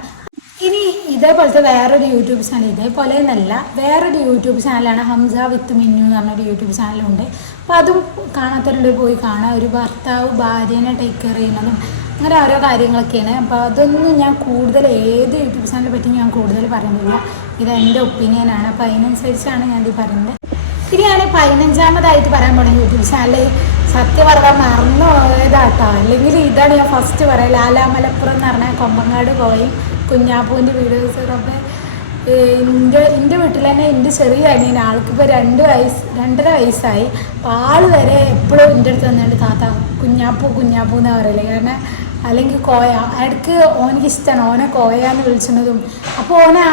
ഇനി ഇതേപോലത്തെ വേറൊരു യൂട്യൂബ് ചാനൽ ഇതേപോലെ എന്നല്ല വേറൊരു യൂട്യൂബ് ചാനലാണ് ഹംസ വിത്ത് മിന്നു എന്ന് പറഞ്ഞൊരു യൂട്യൂബ് ചാനലുണ്ട്. അപ്പോൾ അതും കാണാത്തവരുണ്ട് പോയി കാണാം. ഒരു ഭർത്താവ് ഭാര്യനെ ടേക്ക് കെയർ ചെയ്യുന്നതും അങ്ങനെ ഓരോ കാര്യങ്ങളൊക്കെയാണ്. അപ്പോൾ അതൊന്നും ഞാൻ കൂടുതൽ ഏത് യൂട്യൂബ് ചാനലിനെ പറ്റി ഞാൻ കൂടുതൽ പറയുന്നില്ല. ഇത് എന്റെ ഒപ്പീനിയനാണ് അപ്പോൾ അതിനനുസരിച്ചാണ് ഞാനിത് പറയുന്നത്. ഇനി ഞാൻ പതിനഞ്ചാമതായിട്ട് പറയാൻ പോണേ യൂട്യൂബ് ചാനൽ സത്യം പറഞ്ഞാൽ മറന്നു പോയതാട്ടോ. അല്ലെങ്കിൽ ഇതാണ് ഞാൻ ഫസ്റ്റ് പറയാം. ലാലാമലപ്പുറം എന്ന് പറഞ്ഞാൽ കൊമ്പങ്ങാട് പോയി. കുഞ്ഞാപ്പൂവിന്റെ വീഡിയോസ് ഒക്കെ എന്റെ എന്റെ വീട്ടിൽ തന്നെ എന്റെ ചെറിയ അനിയൻ ആൾക്കിപ്പോൾ രണ്ട് വയസ്സ് രണ്ടര വയസ്സായി. അപ്പോൾ ആൾ വരെ എപ്പോഴും എന്റെ അടുത്ത് വന്നിട്ട് താത്ത കുഞ്ഞാപ്പൂ കുഞ്ഞാപ്പൂ എന്നാണ് പറയൽ. കാരണം അല്ലെങ്കിൽ കോയ. അയാൾക്ക് ഓനക്ക് ഇഷ്ടമാണ് ഓനെ കോയ എന്ന് വിളിച്ചിരുന്നതും. അപ്പോൾ ഓനെ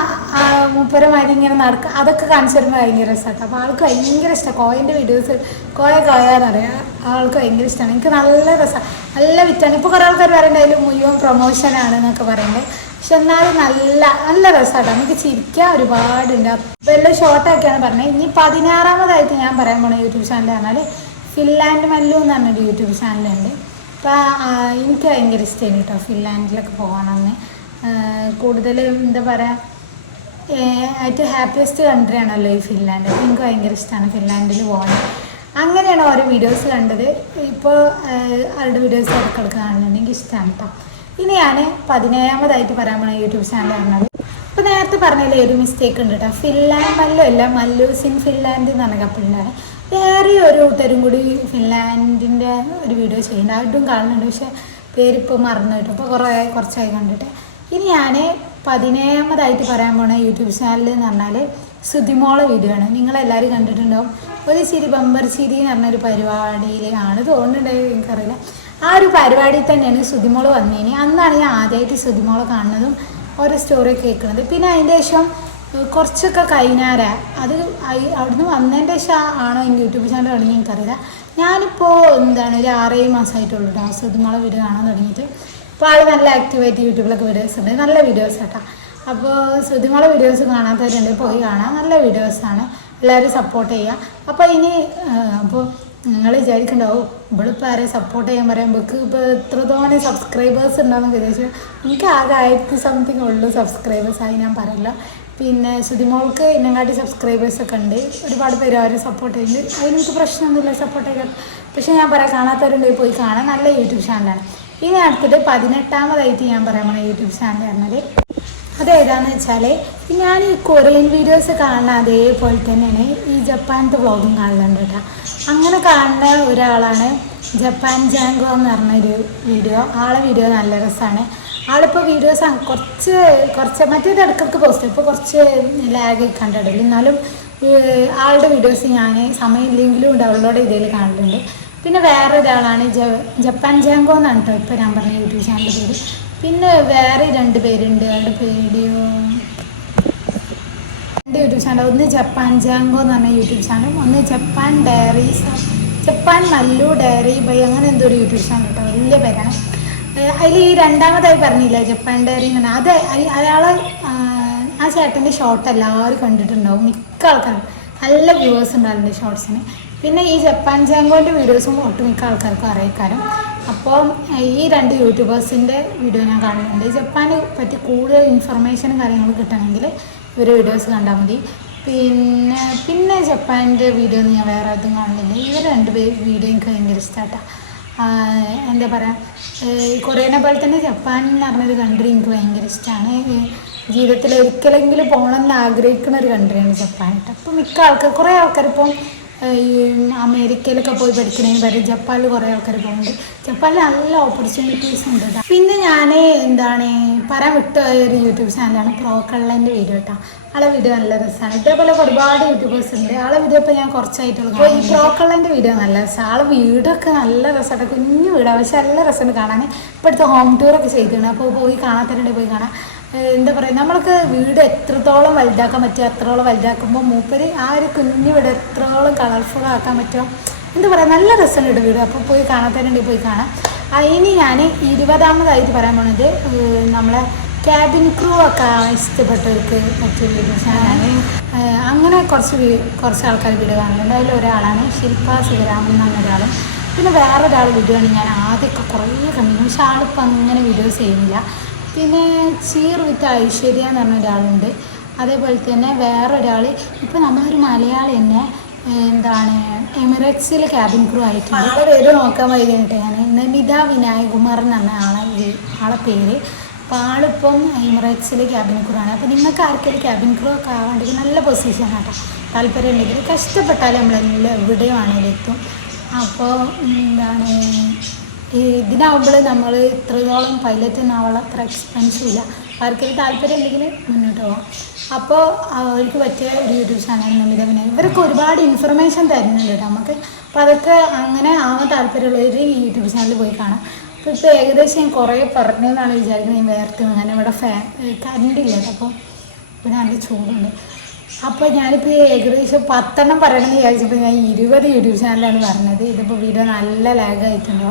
മൂപ്പരമാരി ഇങ്ങനെ നടക്കുക അതൊക്കെ കാണിച്ചു തരുമ്പോൾ ഭയങ്കര രസമാണ് അപ്പോൾ ആൾക്ക് ഭയങ്കര ഇഷ്ടമാണ് കോയന്റെ വീഡിയോസ് കോയ കോയ എന്ന് പറയാം ആൾക്ക് ഭയങ്കര ഇഷ്ടമാണ് എനിക്ക് നല്ല രസമാണ് നല്ല വിറ്റാണ്. ഇപ്പോൾ കുറേ ആൾക്കാർ പറയേണ്ട അതിൽ മുഴുവൻ പ്രൊമോഷനാണ് എന്നൊക്കെ പറയുന്നത് പക്ഷെ എന്നാലും നല്ല നല്ല രസമാണ് നമുക്ക് ചിരിക്കാൻ ഒരുപാടുണ്ട്. അപ്പോൾ എല്ലാം ഷോർട്ടാക്കിയാണ് പറഞ്ഞത് ഇനി പതിനാറാമതായിട്ട് ഞാൻ പറയാൻ പോണ യൂട്യൂബ് ചാനൽ പറഞ്ഞാൽ ഫിൻലാൻഡ് മല്ലു എന്ന് പറഞ്ഞൊരു യൂട്യൂബ് ചാനലുണ്ട് അപ്പോൾ എനിക്ക് ഭയങ്കര ഇഷ്ടമാണ് കേട്ടോ ഫിൻലാൻഡിലൊക്കെ പോകണമെന്ന് കൂടുതൽ എന്താ പറയുക ഏറ്റവും ഹാപ്പിയസ്റ്റ് കൺട്രി ആണല്ലോ ഈ ഫിൻലാൻഡ്. അപ്പോൾ എനിക്ക് ഭയങ്കര ഇഷ്ടമാണ് ഫിൻലാൻഡിൽ പോകണം അങ്ങനെയാണ് ഓരോ വീഡിയോസ് കണ്ടത്. ഇപ്പോൾ ആളുടെ വീഡിയോസ് ഇടക്കിടക്ക് കാണുന്നുണ്ട്. എനിക്ക് ഇഷ്ടമാണ് കേട്ടോ ഇനി ഞാൻ പതിനേഴാമതായിട്ട് പറയാൻ പോണ യൂട്യൂബ് ചാനൽ പറഞ്ഞത് ഇപ്പോൾ നേരത്തെ പറഞ്ഞതിൽ ഒരു മിസ്റ്റേക്ക് ഉണ്ട് കേട്ടോ ഫിൻലാൻഡ് മല്ലു അല്ല മല്ലൂസ് ഇൻ ഫിൻലാൻഡ് എന്ന് പറഞ്ഞ കപ്പിളിലാണ് വേറെ ഒരു കൂട്ടരും കൂടി ഫിൻലാൻഡിന്റെ ഒരു വീഡിയോ ചെയ്യുന്നുണ്ട് ആയിട്ടും കാണുന്നുണ്ട്. പക്ഷേ പേരിപ്പോൾ മറന്നു കിട്ടും ഇപ്പോൾ കുറേ കുറച്ചായി കണ്ടിട്ട്. ഇനി ഞാൻ പതിനേഴാമതായിട്ട് പറയാൻ പോണ യൂട്യൂബ് ചാനൽ എന്ന് പറഞ്ഞാൽ സുതിമോളെ വീഡിയോ ആണ്. നിങ്ങളെല്ലാവരും കണ്ടിട്ടുണ്ടാവും. ഒരു ചിരി ബമ്പർ ചിരി എന്ന് പറഞ്ഞൊരു പരിപാടിയിലാണ് തോന്നുന്നുണ്ടെങ്കിൽ എനിക്കറിയില്ല. ആ ഒരു പരിപാടിയിൽ തന്നെയാണ് സുതിമോൾ വന്നതിന് അന്നാണ് ഞാൻ ആദ്യമായിട്ട് സുതിമോളെ കാണുന്നതും ഓരോ സ്റ്റോറി കേൾക്കുന്നത്. പിന്നെ അതിന്റെ ശേഷം കുറച്ചൊക്കെ കഴിഞ്ഞാര? അത് അവിടുന്ന് വന്നതിന്റെ ശേഷം ആണോ എനിക്ക് യൂട്യൂബ് ചാനൽ തുടങ്ങി എനിക്കറിയില്ല. ഞാനിപ്പോൾ എന്താണ് ഒരു ആറേഴ് മാസമായിട്ടുള്ളൂ കേട്ടോ ഇതുമാളെ വീഡിയോ കാണാൻ തുടങ്ങിയിട്ട്. അപ്പോൾ ആൾ നല്ല ആക്റ്റീവായിട്ട് യൂട്യൂബിലൊക്കെ വീഡിയോസ് ഉണ്ട്. നല്ല വീഡിയോസ് കേട്ടോ അപ്പോൾ ശ്രുതിമോളെ വീഡിയോസ് കാണാത്തവരുണ്ട് പോയി കാണാം. നല്ല വീഡിയോസാണ് എല്ലാവരും സപ്പോർട്ട് ചെയ്യുക അപ്പോൾ ഇനി അപ്പോൾ നിങ്ങൾ വിചാരിക്കണ്ടാവും? ഇവളിപ്പോൾ ആരെ സപ്പോർട്ട് ചെയ്യാൻ പറയാം? ഇവൾക്ക് ഇപ്പോൾ എത്രത്തോളം സബ്സ്ക്രൈബേഴ്സ് ഉണ്ടാവും വിചാരിച്ചു എനിക്ക് ആകെ ആയിരത്തി സംതിങ് ഉള്ളൂ സബ്സ്ക്രൈബേഴ്സായി ഞാൻ പറയില്ല. പിന്നെ ശ്രുതിമോൾക്ക് ഇന്നങ്ങാട്ടി സബ്സ്ക്രൈബേഴ്സ് ഒക്കെ ഉണ്ട്. ഒരുപാട് പേര് അവരെ സപ്പോർട്ട് ചെയ്യുന്നുണ്ട്. അതിനെനിക്ക് പ്രശ്നമൊന്നുമില്ല സപ്പോർട്ട് ചെയ്യാൻ പക്ഷേ ഞാൻ പറയാം കാണാത്തവരുണ്ടെങ്കിൽ പോയി കാണാൻ നല്ല യൂട്യൂബ് ചാനലാണ് ഇനി അടുത്തത് പതിനെട്ടാമതായിട്ട് ഞാൻ പറയാൻ പോണ യൂട്യൂബ് ചാനൽ പറഞ്ഞത് അതേതാന്ന് വെച്ചാൽ ഞാൻ ഈ കൊറിയൻ വീഡിയോസ് കാണുന്ന അതേപോലെ തന്നെയാണ് ഈ ജപ്പാനത്തെ വ്ളോഗും കാണുന്നുണ്ട് കേട്ടോ. അങ്ങനെ കാണുന്ന ഒരാളാണ് ജപ്പാൻ ജാങ്കോ എന്ന് പറഞ്ഞൊരു വീഡിയോ ആളെ വീഡിയോ നല്ല രസമാണ്. ആളിപ്പോൾ വീഡിയോസ് കുറച്ച് കുറച്ച് മറ്റേത് ഇടയ്ക്കിടയ്ക്ക് പോസ്റ്റ് ഇപ്പോൾ കുറച്ച് ലാഗ് കണ്ടിട്ടില്ല എന്നാലും ആളുടെ വീഡിയോസ് ഞാൻ സമയമില്ലെങ്കിലും ഡൗൺലോഡ് ചെയ്തതിൽ കാണലുണ്ട്. പിന്നെ വേറെ ഒരാളാണ് ജ- ജപ്പാൻ ജാങ്കോ എന്നാണ് കേട്ടോ ഇപ്പോൾ ഞാൻ പറഞ്ഞ യൂട്യൂബ് ചാനലിന്റെ പേര്. പിന്നെ വേറെ രണ്ട് പേരുണ്ട്. അയാളുടെ വീഡിയോ രണ്ട് യൂട്യൂബ് ചാനൽ ഒന്ന് ജപ്പാൻ ജാങ്കോ എന്ന് പറഞ്ഞ യൂട്യൂബ് ചാനലും ഒന്ന് Japan diaries. Japan Mallu diary by അങ്ങനെ എന്തോ ഒരു യൂട്യൂബ് ചാനൽ കേട്ടോ വലിയ പേരാണ്. അതിൽ ഈ രണ്ടാമതായി പറഞ്ഞില്ല ജപ്പാൻ ഡയറി എന്ന് പറഞ്ഞാൽ അത് അയാളെ ആ, ചേട്ടന്റെ ഷോട്ട് എല്ലാവരും കണ്ടിട്ടുണ്ടാവും. മിക്ക ആൾക്കാരും. നല്ല വ്യൂവേഴ്സ് ഉണ്ടായിരുന്നു ഷോർട്സിന് പിന്നെ ഈ ജപ്പാൻ ജാങ്കോന്റെ വീഡിയോസും ഒട്ടുമിക്ക ആൾക്കാർക്കും അറിയിക്കാരും. അപ്പോൾ ഈ രണ്ട് യൂട്യൂബേഴ്സിന്റെ വീഡിയോ ഞാൻ കാണുന്നുണ്ട്. ജപ്പാനെ പറ്റി കൂടുതൽ ഇൻഫർമേഷനും കാര്യങ്ങളും കിട്ടണമെങ്കിൽ ഇവരുടെ വീഡിയോസ് കണ്ടാൽ മതി. പിന്നെ പിന്നെ ജപ്പാന്റെ വീഡിയോ ഞാൻ വേറെ അതും കാണുന്നില്ല. ഇവർ രണ്ട് വീഡിയോ എനിക്ക് ഭയങ്കര ഇഷ്ടമായിട്ടാണ് എന്താ പറയുക കൊറിയനെ പോലെ തന്നെ ജപ്പാൻ എന്ന് പറഞ്ഞൊരു കൺട്രി എനിക്ക് ഭയങ്കര ഇഷ്ടമാണ് ജീവിതത്തിൽ ഒരിക്കലെങ്കിലും പോകണമെന്ന് ആഗ്രഹിക്കുന്ന ഒരു കൺട്രിയാണ് ജപ്പാൻ അപ്പോൾ മിക്ക ആൾക്കാർ കുറേ ആൾക്കാർ ഇപ്പം ഈ അമേരിക്കയിലൊക്കെ പോയി പഠിക്കുന്നതിന് പകരം ജപ്പാനിൽ കുറേ ആൾക്കാർ പോകുന്നുണ്ട്. ജപ്പാനിൽ നല്ല ഓപ്പർച്യൂണിറ്റീസ് ഉണ്ട് പിന്നെ ഞാൻ എന്താണ് പറയാൻ വിട്ടുപോയ ഒരു യൂട്യൂബ് ചാനലാണ് പ്രോക്കള്ളന്റെ വീഡിയോ കേട്ടോ. ആളെ വീഡിയോ നല്ല രസമാണ് ഇതേപോലെ ഒരുപാട് യൂട്യൂബേഴ്സ് ഉണ്ട്. ആളെ വീഡിയോ ഇപ്പോൾ ഞാൻ കുറച്ചായിട്ടുള്ളൂ അപ്പോൾ ഈ പ്രോ വീഡിയോ നല്ല രസമാണ് ആളെ വീടൊക്കെ നല്ല രസമായിട്ട് കുഞ്ഞു വീടാണ് പക്ഷെ നല്ല രസമുണ്ട് കാണാൻ. ഇപ്പോഴത്തെ ഹോം ടൂറൊക്കെ ചെയ്തിട്ടുണ്ട്. അപ്പോൾ പോയി കാണാത്തവരുണ്ടെങ്കിൽ പോയി കാണാം. എന്താ പറയുക നമ്മൾക്ക് വീട് എത്രത്തോളം വലുതാക്കാൻ പറ്റുമോ അത്രത്തോളം വലുതാക്കുമ്പോൾ മൂപ്പര് ആ ഒരു കുഞ്ഞു വീട് എത്രത്തോളം കളർഫുൾ ആക്കാൻ പറ്റുമോ എന്താ പറയുക നല്ല രസമുണ്ട് വീട്. അപ്പോൾ പോയി കാണാത്തവരുണ്ടെങ്കിൽ പോയി കാണാം. അതിന് ഇനി ഞാൻ ഇരുപതാമതായിട്ട് പറയാൻ പോണത് നമ്മളെ ക്യാബിൻ ക്രൂ ഒക്കെ ഇഷ്ടപ്പെട്ടവർക്ക് പറ്റിയ വീഡിയോസാണ് അങ്ങനെ കുറച്ച് കുറച്ച് ആൾക്കാർ വീഡിയോ കാണുന്നുണ്ട്. അതിൽ ഒരാളാണ് ശില്പ ശിവരാമൻ എന്ന് പറഞ്ഞ ഒരാളും. പിന്നെ വേറൊരാൾ വീഡിയോ ആണ് ഞാൻ ആദ്യമൊക്കെ കുറേ കണ്ടിരുന്നു. പക്ഷെ ആളിപ്പോൾ അങ്ങനെ വീഡിയോസ് ചെയ്യുന്നില്ല. പിന്നെ ചീർ വിത്ത് ഐശ്വര്യ എന്ന് പറഞ്ഞ ഒരാളുണ്ട്. അതേപോലെ തന്നെ വേറൊരാൾ ഇപ്പോൾ നമ്മളൊരു മലയാളി തന്നെ എന്താണ് എമിറേറ്റ്സിൽ ക്യാബിൻ ക്രൂ ആയിട്ടുണ്ട്. ആളെ പേര് നോക്കാൻ വൈകിട്ട് ഞാൻ നമിത വിനായകുമാർ എന്ന് പറഞ്ഞ ആളെ ആളെ പേര് അപ്പോൾ ആളിപ്പം എമിറേറ്റ്സിൽ ക്യാബിൻ ക്രൂ ആണ്. അപ്പോൾ നിങ്ങൾക്ക് ആർക്കെങ്കിലും ക്യാബിൻ ക്രൂ ഒക്കെ ആവേണ്ടത് നല്ല പൊസിഷൻ കേട്ടോ. താല്പര്യം ഉണ്ടെങ്കിൽ കഷ്ടപ്പെട്ടാൽ നമ്മളെല്ലാം എവിടെയും ആണെങ്കിലും എത്തും. അപ്പോൾ എന്താണ് ഇതിനാവുമ്പോൾ നമ്മൾ ഇത്രത്തോളം പൈലറ്റ് ആവാനുള്ള അത്ര എക്സ്പെൻസീവ് ഇല്ല. ആർക്കൊരു താല്പര്യം ഉണ്ടെങ്കിൽ മുന്നോട്ട് പോകാം അപ്പോൾ അവർക്ക് പറ്റിയ ഒരു യൂട്യൂബ് ചാനൽ നമിത പിന്നെ ഇവരൊക്കെ ഒരുപാട് ഇൻഫർമേഷൻ തരുന്നുണ്ട് കേട്ടോ. നമുക്ക് അപ്പോൾ അതൊക്കെ അങ്ങനെ ആവാൻ താല്പര്യമുള്ളവർ യൂട്യൂബ് ചാനൽ പോയി കാണാം. ഇപ്പോൾ ഏകദേശം ഞാൻ കുറേ പറഞ്ഞു എന്നാണ് വിചാരിക്കുന്നത്. ഞാൻ വേർത്ത് അങ്ങനെ ഇവിടെ ഫാൻ കറണ്ട് ഇല്ല അപ്പം ഇവിടെ നല്ല ചൂടുണ്ട്. അപ്പോൾ ഞാനിപ്പോൾ ഏകദേശം പത്തെണ്ണം പറയണമെന്ന് വിചാരിച്ചപ്പോൾ ഞാൻ ഇരുപത് യൂട്യൂബ് ചാനലാണ് പറഞ്ഞത്. ഇതിപ്പോൾ വീഡിയോ നല്ല ലാഗ് ആയിട്ടുണ്ടോ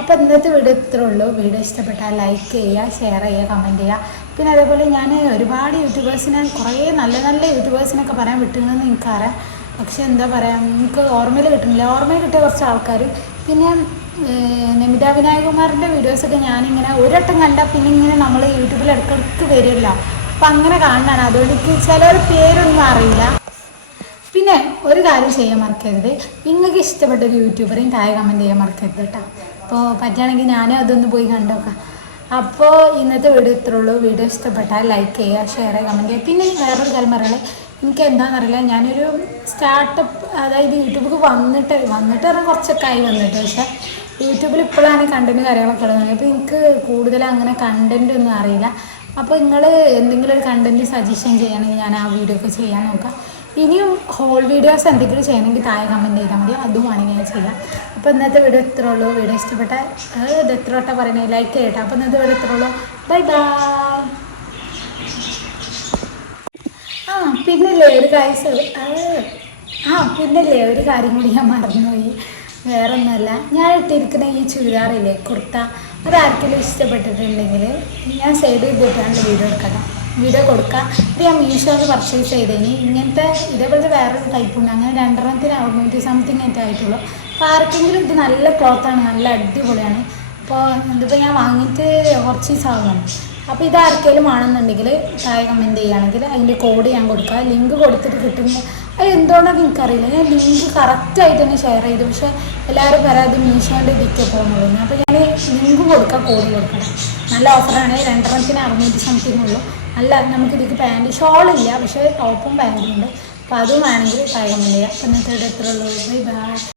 അപ്പോൾ ഇന്നത്തെ വീഡിയോ ഇത്രേ ഉള്ളൂ. വീഡിയോ ഇഷ്ടപ്പെട്ടാൽ ലൈക്ക് ചെയ്യുക ഷെയർ ചെയ്യുക കമന്റ് ചെയ്യുക. പിന്നെ അതേപോലെ ഞാൻ ഒരുപാട് യൂട്യൂബേഴ്സിനെ കുറേ നല്ല നല്ല യൂട്യൂബേഴ്സിനൊക്കെ പറയാൻ വിട്ടുകയെന്ന് എനിക്കറിയാം. പക്ഷെ എന്താ പറയുക എനിക്ക് ഓർമ്മയിൽ കിട്ടുന്നില്ല. ഓർമ്മയിൽ കിട്ടിയ കുറച്ച് ആൾക്കാർ പിന്നെ നമിത വിനായകുമാറിന്റെ വീഡിയോസൊക്കെ ഞാനിങ്ങനെ ഒരട്ടം കണ്ടാൽ പിന്നെ ഇങ്ങനെ നമ്മൾ യൂട്യൂബിൽ ഇടക്കിടക്ക് വരില്ല. അപ്പം അങ്ങനെ കാണാനാണ് അതുകൊണ്ട് എനിക്ക് ചിലവർ പേരൊന്നും അറിയില്ല. പിന്നെ ഒരു കാര്യം ചെയ്യാൻ മറക്കരുത്. നിങ്ങൾക്ക് ഇഷ്ടപ്പെട്ട ഒരു യൂട്യൂബറെയും താഴെ കമന്റ് ചെയ്യാൻ മറക്കരുത് കേട്ടോ. അപ്പോൾ പറ്റുകയാണെങ്കിൽ ഞാനും അതൊന്ന് പോയി കണ്ടോക്കാം. അപ്പോൾ ഇന്നത്തെ വീഡിയോ ഇത്രേ ഉള്ളൂ. വീഡിയോ ഇഷ്ടപ്പെട്ടാൽ ലൈക്ക് ചെയ്യുക ഷെയർ ചെയ്യുക കമന്റ് ചെയ്യുക. പിന്നെ വേറൊരു കാര്യം പറയുന്നത് എനിക്ക് എന്താണെന്നറിയില്ല ഞാനൊരു സ്റ്റാർട്ടപ്പ് അതായത് യൂട്യൂബിൽ വന്നിട്ട് വന്നിട്ട് പറഞ്ഞാൽ കുറച്ചൊക്കെ ആയി വന്നിട്ട് പക്ഷേ യൂട്യൂബിൽ ഇപ്പോഴാണ് കണ്ടന്റ് കാര്യങ്ങളൊക്കെ ഇടുന്നത്. അപ്പോൾ എനിക്ക് കൂടുതൽ അങ്ങനെ കണ്ടന്റ് ഒന്നും അറിയില്ല. അപ്പോൾ നിങ്ങൾ എന്തെങ്കിലും ഒരു കണ്ടന്റ് സജഷൻ ചെയ്യണമെങ്കിൽ ഞാൻ ആ വീഡിയോ ഒക്കെ ചെയ്യാൻ നോക്കാം. ഇനിയും ഹോൾ വീഡിയോസ് എന്തെങ്കിലും ചെയ്യണമെങ്കിൽ താഴെ കമന്റ് ചെയ്താൽ മതി. അതും വേണമെങ്കിൽ ഞാൻ ചെയ്യാം. അപ്പോൾ ഇന്നത്തെ വീഡിയോ എത്ര ഉള്ളൂ. വീഡിയോ ഇഷ്ടപ്പെട്ട ഇത് എത്ര വട്ടം പറയുന്നത് ലൈക്ക് ചെയ്യട്ടെ. അപ്പോൾ ഇന്നത്തെ വീഡിയോ എത്ര ഉള്ളൂ. ബൈ ബൈ ആ പിന്നല്ലേ ഒരു അത് ആ പിന്നല്ലേ ഒരു കാര്യം കൂടി ഞാൻ മറന്നുപോയി. വേറെ ഒന്നുമല്ല ഞാൻ ഇട്ടിരിക്കുന്ന ഈ ചുരിദാറില്ലേ കുർത്ത അത് ആർക്കെങ്കിലും ഇഷ്ടപ്പെട്ടിട്ടുണ്ടെങ്കിൽ ഞാൻ സൈഡ് ചെയ്തിട്ടാണ് വീഡിയോ എടുക്കണം വീഡിയോ കൊടുക്കാം. ഇത് ഞാൻ മീഷോന്ന് പർച്ചേസ് ചെയ്തതിന് ഇങ്ങനത്തെ ഇതേപോലത്തെ വേറൊരു ടൈപ്പ് ഉണ്ട്. അങ്ങനെ രണ്ടെണ്ണത്തിന് അറുന്നൂറ്റി സംതിങ് ആയിട്ട് ആയിട്ടുള്ളൂ. അപ്പോൾ ആർക്കെങ്കിലും ഇത് നല്ല ക്ലോത്താണ് നല്ല അടിപൊളിയാണ്. അപ്പോൾ ഇതിപ്പോൾ ഞാൻ വാങ്ങിയിട്ട് കുറച്ച് ദിവസമാകണം അപ്പോൾ ഇത് ആർക്കെങ്കിലും ആണെന്നുണ്ടെങ്കിൽ താഴെ കമന്റ് ചെയ്യുകയാണെങ്കിൽ അതിന്റെ കോഡ് ഞാൻ കൊടുക്കുക ലിങ്ക് കൊടുത്തിട്ട് കിട്ടുമ്പോൾ അത് എന്തുകൊണ്ടാണെന്ന് എനിക്കറിയില്ല. ഞാൻ ലിങ്ക് കറക്റ്റായിട്ട് തന്നെ ഷെയർ ചെയ്തു. പക്ഷേ എല്ലാവരും പറയാതെ മീഷോന്റെ ഇതിക്ക് പോകുന്നുള്ളൂ അപ്പോൾ ഞാൻ ലിങ്ക് കൊടുക്കാം കോഡ് കൊടുക്കണം നല്ല ഓഫറാണ് രണ്ടെണ്ണത്തിന് അറുന്നൂറ്റി സംതിങ് ഉള്ളൂ. അല്ല നമുക്ക് ഇതിക്ക് പാന്റ് ഷോളില്ല പക്ഷേ ടോപ്പും പാന്റും ഉണ്ട്. അപ്പോൾ അതും വേണമെങ്കിൽ കമന്റ് ചെയ്യാം. അപ്പോൾ ഇന്നത്തെ ഉള്ളൂ. Bye bye